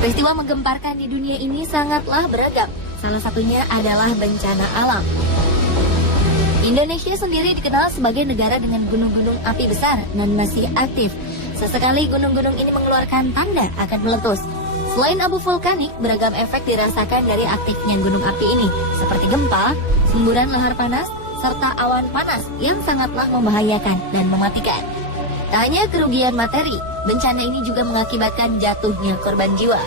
Peristiwa menggemparkan di dunia ini sangatlah beragam. Salah satunya adalah bencana alam. Indonesia sendiri dikenal sebagai negara dengan gunung-gunung api besar dan masih aktif. Sesekali gunung-gunung ini mengeluarkan tanda akan meletus. Selain abu vulkanik, beragam efek dirasakan dari aktifnya gunung api ini, seperti gempa, semburan lahar panas, serta awan panas yang sangatlah membahayakan dan mematikan. Tak hanya kerugian materi, bencana ini juga mengakibatkan jatuhnya korban jiwa.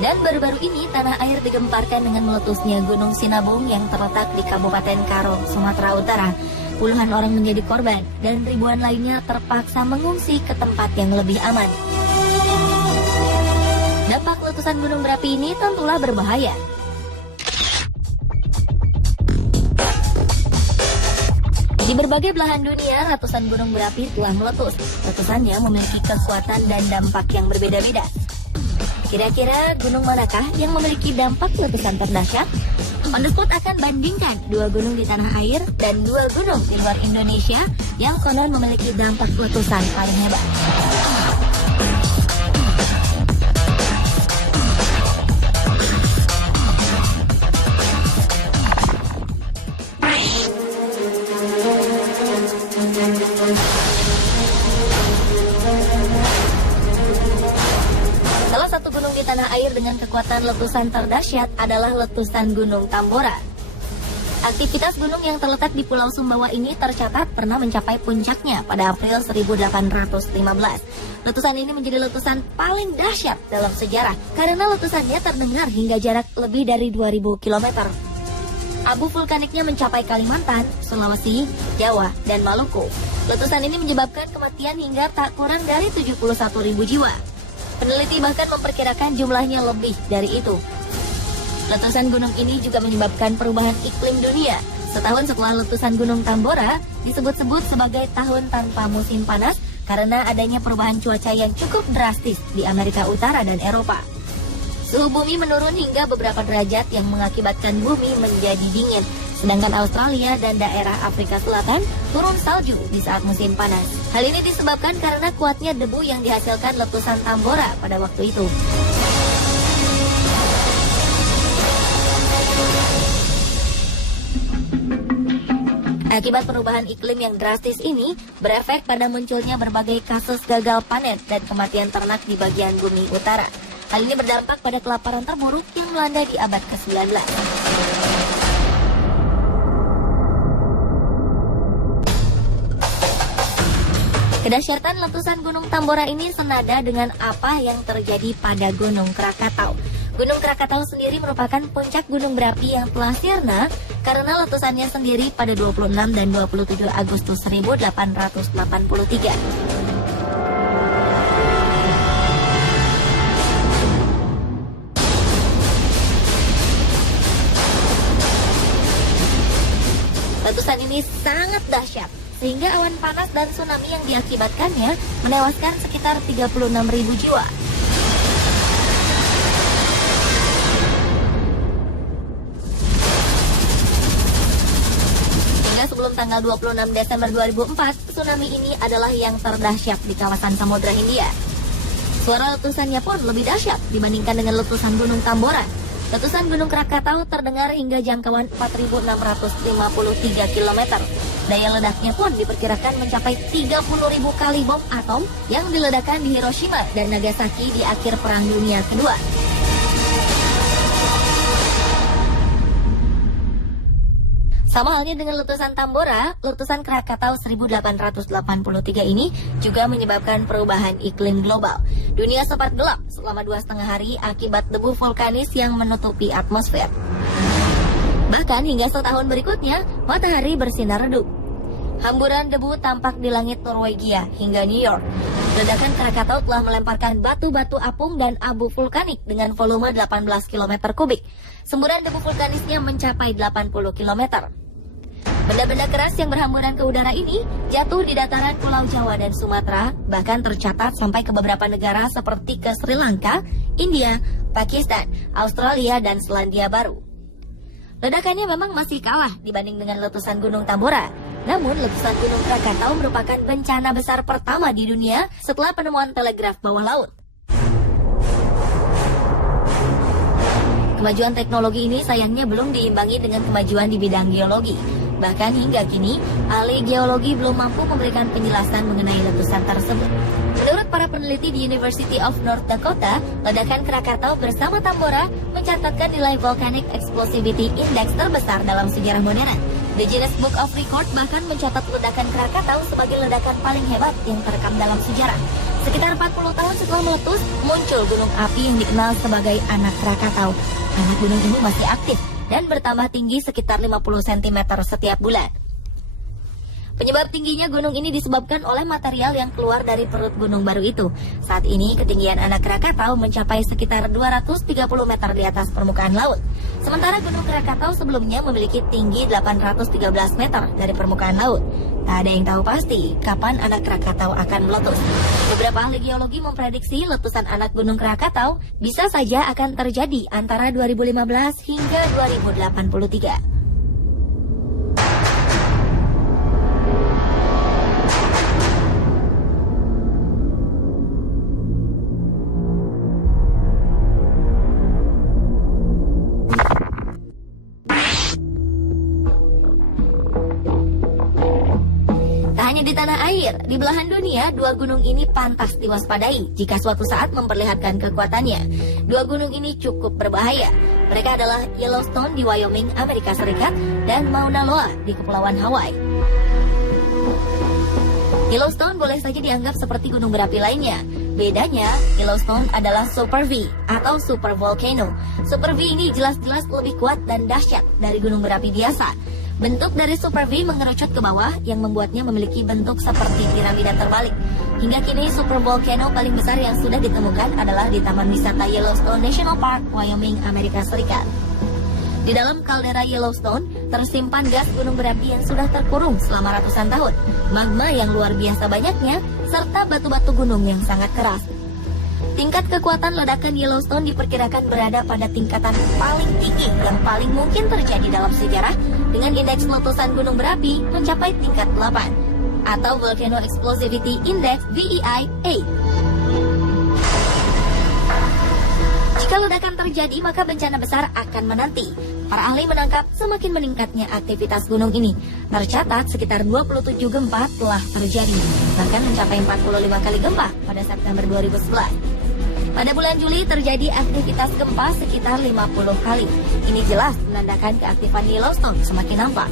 Dan baru-baru ini tanah air digemparkan dengan meletusnya Gunung Sinabung yang terletak di Kabupaten Karo, Sumatera Utara. Puluhan orang menjadi korban dan ribuan lainnya terpaksa mengungsi ke tempat yang lebih aman. Dampak letusan gunung berapi ini tentulah berbahaya. Di berbagai belahan dunia, ratusan gunung berapi telah meletus. Letusannya memiliki kekuatan dan dampak yang berbeda-beda. Kira-kira gunung manakah yang memiliki dampak letusan terdahsyat? On the spot akan bandingkan 2 gunung di tanah air dan 2 gunung di luar Indonesia yang konon memiliki dampak letusan paling hebat. Salah satu gunung di tanah air dengan kekuatan letusan terdahsyat adalah letusan Gunung Tambora. Aktivitas gunung yang terletak di Pulau Sumbawa ini tercatat pernah mencapai puncaknya pada April 1815. Letusan ini menjadi letusan paling dahsyat dalam sejarah karena letusannya terdengar hingga jarak lebih dari 2000 km. Abu vulkaniknya mencapai Kalimantan, Sulawesi, Jawa, dan Maluku. Letusan ini menyebabkan kematian hingga tak kurang dari 71.000 jiwa. Peneliti bahkan memperkirakan jumlahnya lebih dari itu. Letusan gunung ini juga menyebabkan perubahan iklim dunia. Setahun setelah letusan Gunung Tambora, disebut-sebut sebagai tahun tanpa musim panas karena adanya perubahan cuaca yang cukup drastis di Amerika Utara dan Eropa. Suhu bumi menurun hingga beberapa derajat yang mengakibatkan bumi menjadi dingin. Sedangkan Australia dan daerah Afrika Selatan turun salju di saat musim panas. Hal ini disebabkan karena kuatnya debu yang dihasilkan letusan Tambora pada waktu itu. Akibat perubahan iklim yang drastis ini berefek pada munculnya berbagai kasus gagal panen dan kematian ternak di bagian bumi utara. Hal ini berdampak pada kelaparan terburuk yang melanda di abad ke-19. Kedahsyatan letusan Gunung Tambora ini senada dengan apa yang terjadi pada Gunung Krakatau. Gunung Krakatau sendiri merupakan puncak gunung berapi yang telah sirna karena letusannya sendiri pada 26 dan 27 Agustus 1883. Letusan ini sangat dahsyat, sehingga awan panas dan tsunami yang diakibatkannya menewaskan sekitar 36.000 jiwa. Hingga sebelum tanggal 26 Desember 2004, tsunami ini adalah yang terdahsyat di kawasan Samudra Hindia. Suara letusannya pun lebih dahsyat dibandingkan dengan letusan Gunung Tambora. Letusan Gunung Krakatau terdengar hingga jangkauan 4.653 km. Daya ledaknya pun diperkirakan mencapai 30.000 kali bom atom yang diledakkan di Hiroshima dan Nagasaki di akhir Perang Dunia Kedua. Sama halnya dengan letusan Tambora, letusan Krakatau 1883 ini juga menyebabkan perubahan iklim global. Dunia sempat gelap selama 2,5 hari akibat debu vulkanis yang menutupi atmosfer. Bahkan hingga setahun berikutnya, matahari bersinar redup. Hamburan debu tampak di langit Norwegia hingga New York. Ledakan Krakatau telah melemparkan batu-batu apung dan abu vulkanik dengan volume 18 km kubik. Semburan debu vulkanisnya mencapai 80 km. Benda-benda keras yang berhamburan ke udara ini jatuh di dataran Pulau Jawa dan Sumatera, bahkan tercatat sampai ke beberapa negara seperti ke Sri Lanka, India, Pakistan, Australia, dan Selandia Baru. Ledakannya memang masih kalah dibanding dengan letusan Gunung Tambora. Namun, letusan Gunung Krakatau merupakan bencana besar pertama di dunia setelah penemuan telegraf bawah laut. Kemajuan teknologi ini sayangnya belum diimbangi dengan kemajuan di bidang geologi. Bahkan hingga kini, ahli geologi belum mampu memberikan penjelasan mengenai letusan tersebut. Menurut para peneliti di University of North Dakota, ledakan Krakatau bersama Tambora mencatatkan nilai Volcanic Explosivity Index terbesar dalam sejarah modern. The Guinness Book of Record bahkan mencatat ledakan Krakatau sebagai ledakan paling hebat yang terekam dalam sejarah. Sekitar 40 tahun setelah meletus, muncul gunung api yang dikenal sebagai Anak Krakatau. Anak gunung ini masih aktif dan bertambah tinggi sekitar 50 cm setiap bulan. Penyebab tingginya gunung ini disebabkan oleh material yang keluar dari perut gunung baru itu. Saat ini ketinggian Anak Krakatau mencapai sekitar 230 meter di atas permukaan laut. Sementara Gunung Krakatau sebelumnya memiliki tinggi 813 meter dari permukaan laut. Tak ada yang tahu pasti kapan Anak Krakatau akan meletus. Beberapa ahli geologi memprediksi letusan anak Gunung Krakatau bisa saja akan terjadi antara 2015 hingga 2083. Hanya di tanah air, di belahan dunia, dua gunung ini pantas diwaspadai jika suatu saat memperlihatkan kekuatannya. Dua gunung ini cukup berbahaya. Mereka adalah Yellowstone di Wyoming, Amerika Serikat, dan Mauna Loa di Kepulauan Hawaii. Yellowstone boleh saja dianggap seperti gunung berapi lainnya. Bedanya, Yellowstone adalah Super V atau Super Volcano. Super V ini jelas-jelas lebih kuat dan dahsyat dari gunung berapi biasa. Bentuk dari Super V mengerucut ke bawah yang membuatnya memiliki bentuk seperti piramida terbalik. Hingga kini Super Volcano paling besar yang sudah ditemukan adalah di Taman Wisata Yellowstone National Park, Wyoming, Amerika Serikat. Di dalam kaldera Yellowstone tersimpan gas gunung berapi yang sudah terkurung selama ratusan tahun, magma yang luar biasa banyaknya, serta batu-batu gunung yang sangat keras. Tingkat kekuatan ledakan Yellowstone diperkirakan berada pada tingkatan paling tinggi yang paling mungkin terjadi dalam sejarah, dengan indeks letusan gunung berapi mencapai tingkat 8 atau Volcano Explosivity Index VEI 8. Jika ledakan terjadi, maka bencana besar akan menanti. Para ahli menangkap semakin meningkatnya aktivitas gunung ini. Tercatat sekitar 27 gempa telah terjadi, bahkan mencapai 45 kali gempa pada September 2011. Pada bulan Juli terjadi aktivitas gempa sekitar 50 kali. Ini jelas menandakan keaktifan Yellowstone semakin nampak.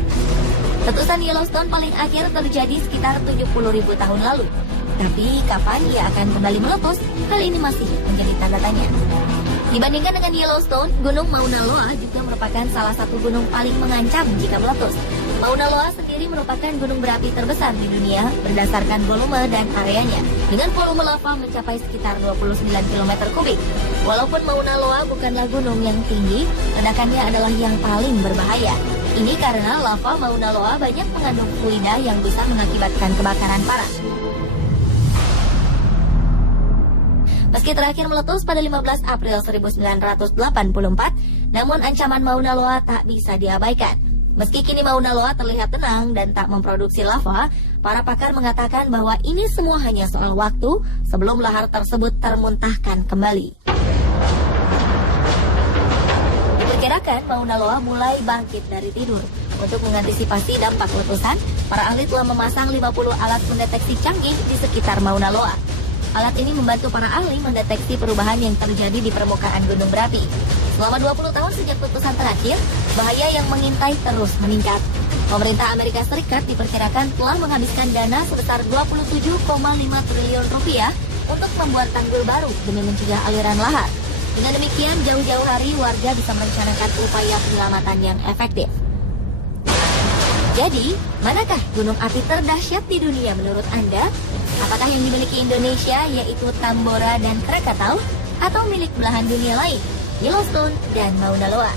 Letusan Yellowstone paling akhir terjadi sekitar 70.000 tahun lalu. Tapi kapan ia akan kembali meletus? Hal ini masih menjadi tanda tanya. Dibandingkan dengan Yellowstone, Gunung Mauna Loa juga merupakan salah satu gunung paling mengancam jika meletus. Mauna Loa sendiri merupakan gunung berapi terbesar di dunia berdasarkan volume dan areanya, dengan volume lava mencapai sekitar 29 km kubik. Walaupun Mauna Loa bukanlah gunung yang tinggi, ledakannya adalah yang paling berbahaya. Ini karena lava Mauna Loa banyak mengandung fluida yang bisa mengakibatkan kebakaran parah. Meski terakhir meletus pada 15 April 1984, namun ancaman Mauna Loa tak bisa diabaikan. Meski kini Mauna Loa terlihat tenang dan tak memproduksi lava, para pakar mengatakan bahwa ini semua hanya soal waktu sebelum lahar tersebut termuntahkan kembali. Diperkirakan Mauna Loa mulai bangkit dari tidur. Untuk mengantisipasi dampak letusan, para ahli telah memasang 50 alat pendeteksi canggih di sekitar Mauna Loa. Alat ini membantu para ahli mendeteksi perubahan yang terjadi di permukaan gunung berapi. Selama 20 tahun sejak letusan terakhir, bahaya yang mengintai terus meningkat. Pemerintah Amerika Serikat diperkirakan telah menghabiskan dana sebesar 27,5 triliun rupiah untuk membuat tanggul baru demi mencegah aliran lahar. Dengan demikian, jauh-jauh hari warga bisa merencanakan upaya penyelamatan yang efektif. Jadi, manakah gunung api terdahsyat di dunia menurut Anda? Apakah yang dimiliki Indonesia yaitu Tambora dan Krakatau, atau milik belahan dunia lain, Yellowstone dan Mauna Loa?